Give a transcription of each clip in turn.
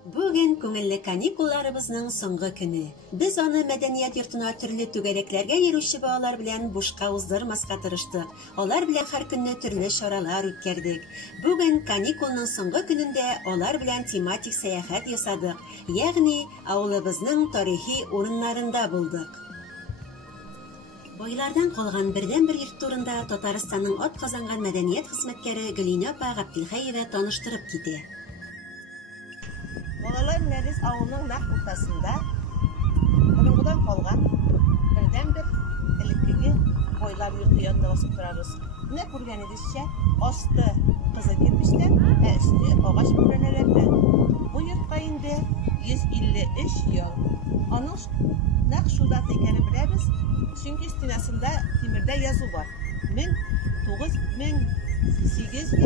Бүген күңелле каникулларыбызның соңгы көне. Без аны мәдәният йортына төрле түгәрәкләргә йөрүче балалар белән бушка уздырмаска тырыштык. Алар белән һәр көнне төрле чаралар үткәрдек. Бүген каникулның соңгы көнендә алар белән тематик сәяхәт ясадык. Ягъни авылыбызның тарихи урыннарында булдык. Бойлардан калган бердән-бер йорт турында Татарстанның атказанган мәдәният хезмәткәре Гөлинә апа Габдилхәева таныштырып китә. Балалар Нәрис авылының нәкъ уртасында борынгыдан калган бердән-бер элеккеге бойлар йорты янында басып торабыз. Менә күргәнегезчә, асты кызыл кирпечтән, ә өсте агач бүрәнәләрдән. Бу йортка инде 153 ел. Аның нәкъ шул дата икәнен беләбез, чөнки стенасында тимердә язу бар. 1867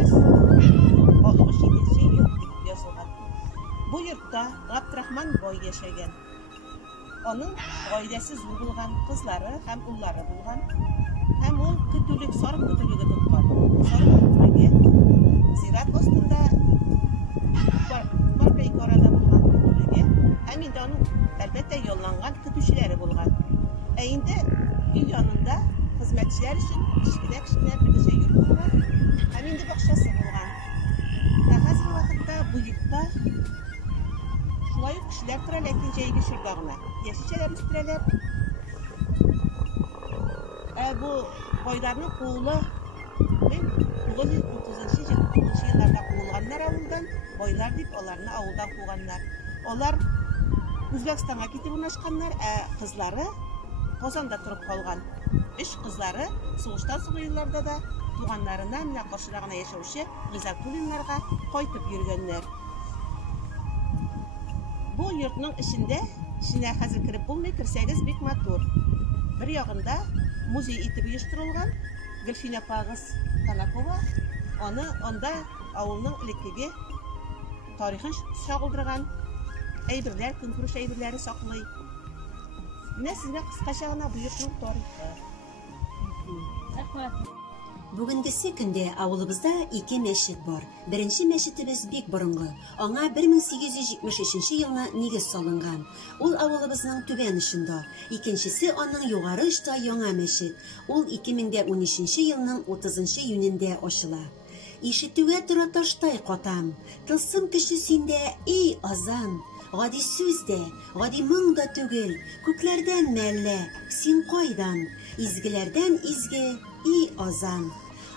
ел дип язылган. Бу йортта Габдрахман бай яшәгән. Аның гаиләсе зур булган, кызлары һәм уллары булган. Һәм ул көтүлек, сарык көтүлеге тоткан. Сарык көтүлеге зират астында бар бейкарада булган көтүлеге. Һәм инде аның әлбәттә ялланган көтүчеләре булган. Ә инде үй янында хезмәтчеләр өчен кечкенә бер йорт булган. Һәм инде бакчасы булган. Ә хәзерге вакытта бу йортта шулай ук кешеләр тора, ләкин җәйге чорда гына. Яшелчәләр үстерәләр. Бу байларның кулы 1930 елларда куылганнар авылдан, байлар дип аларны авылдан куганнар. Алар Үзбәкстанга китеп урнашканнар, кызлары Казанда турып калган. 3 кызлары сугыштан соң елларда да туганнарына, менә каршыда гына яшәүче Гызатуллиннарга кайтып йөргәннәр. Бу йортның ішенә хәзер кирип булмый, кирсәгез бик матур. Бер ягында музей итеп оештырылган Гөлфинә апагыз Канакова, анда авылның элеккеге тарихын чагылдырган әйберләр, көнкүреш әйберләре саклый. Менә сезгә кыскача гына бу йортның тарихы. Бүгенгесе көндә авылыбызда 2 мәчет бар. Беренче мәчетебез бик борынгы. Аңа 1873 елны нигез салынган. Ул авылыбызның түбән очында. Икенчесе аның югары очта яңа мәчет. Ул 2013 елның 30 июнендә ачыла. Ишетүгә тора таштай катам. Тылсым кеше синдә, эй азан. Гади сүз дә, гади моң да түгел. Күкләрдән мәллә, син кайдан? Изгеләрдән изге, эй азан.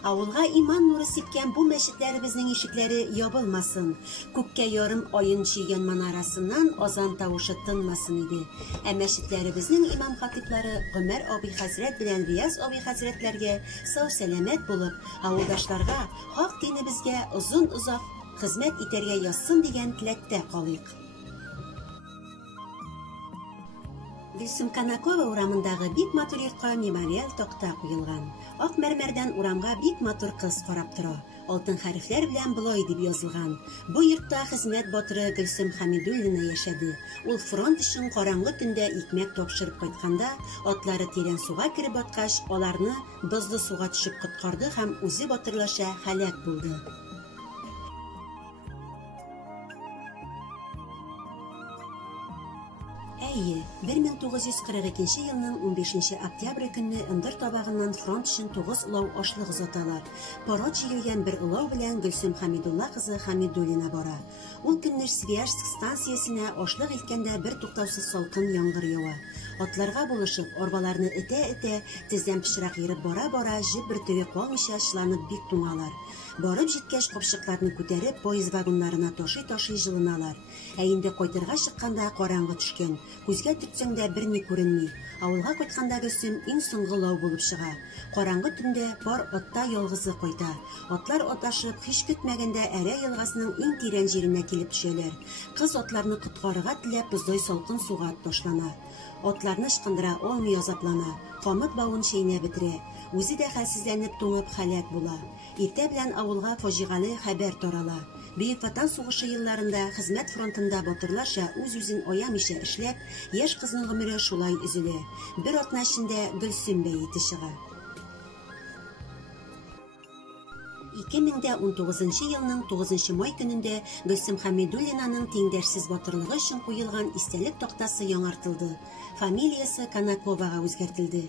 Авылга иман нуры сипкән бу мәчетләребезнең ишекләре ябылмасын. Күккә ярым айын чигән манарасыннан азан тавышы тынмасын иде. Ә мәчетләребезнең имам хатиплары Гомәр абый хәзрәт белән Рияз абый хәзрәтләргә сау-сәламәт булып, авылдашларга хак динебезгә озын-озак хезмәт итәргә язсын дигән теләктә калыйк. Гөлсем Канакова урамындагы бик матур йортка мемориал такта куелган. Ак мәрмәрдән урамга бик матур кыз карап тора. Алтын хәрефләр белән булай дип язылган. Бу йортта хезмәт батыры Гөлсем Хәмидуллина яшәде. Ул фронт өчен караңгы төндә икмәк тапшырып кайтканда, атлары тирән суга киреп баткач, аларны бозлы суга төшеп коткарды һәм үзе батырлаша һәлак булды. Әйе, 1942 елның 15 октябрь көнне Ындыр табагыннан фронт өчен 9 улау ашлык озаталар. Парад җыелган бер улау белән Гөлсем Хәмидулла кызы Хәмидуллина бара. Ул көнне Свияжск станциясенә ашлык илткәндә бер туктаусыз салкын яңгыр ява. Атларга булышып, арбаларны этә-этә, тиздән пычрак йөреп бара-бара, җеп бер теге калмыйча чыланып бик туңалар. Барып җиткәч, капчыкларны күтәреп, поезд вагоннарына ташый-ташый җылыналар. Ә инде кайтырга чыкканда караңгы төшкән. Күзгә төртсәң дә берни күренми. Авылга кайтканда Гөлсем иң соңгы лау булып чыга. Караңгы төндә пар атта ялгызы кайта. Атлар аташып, һич көтмәгәндә Әрә елгасының иң тирән җиренә килеп төшәләр. Кыз атларны коткарырга теләп, боздай салкын суга ташлана. Атларны ышкындыра алмый азаплана. Камыт бавын чәйнәп бетерә. Үзе дә хәлсезләнеп туңып һәлак була. Иртә белән авылга фаҗигале хәбәр тарала. Бөек Ватан сугышы елларында хезмәт фронтында батырларча үз-үзен аямыйча эшләп, яшь кызның гомере шулай өзелә. Бер атна эчендә Гөлсем бәете чыга. 2019 елның 9 май көнендә Гөлсем Хәмидуллинаның тиңдәшсез батырлыгы өчен куелган истәлек тактасы яңартылды. Фамилиясы Конаковага үзгәртелде.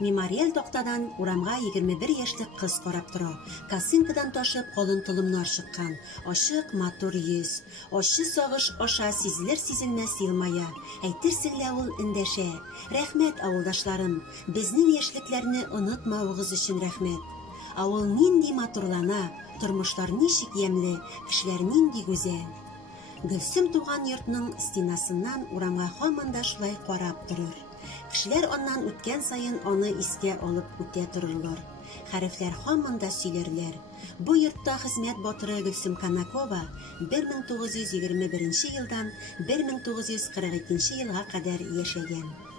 Мемориаль тактадан урамга 21 яшьлек кыз карап тора. Косынкадан ташып калын толымнар чыккан. Ашык, матур йөз. Ачы сагыш аша сизелер-сизелмәс елмая. Әйтерсең ул эндәшә. Рәхмәт, авылдашларым. Безнең яшьлекләрне онытмавыгыз өчен рәхмәт. Авыл нинди матурлана, тормышлар ничек ямьле, кешеләр нинди гүзәл. Гөлсем туган йортның стенасыннан урамга һаман да шулай карап торыр. Кешеләр аннан үткән саен аны искә алып үтә торырлар. Хәрефләр һаман да сөйләрләр. Бу йортта хезмәт батыры Гөлсем Конакова 1921 елдан 1942 елга кадәр яшәгән.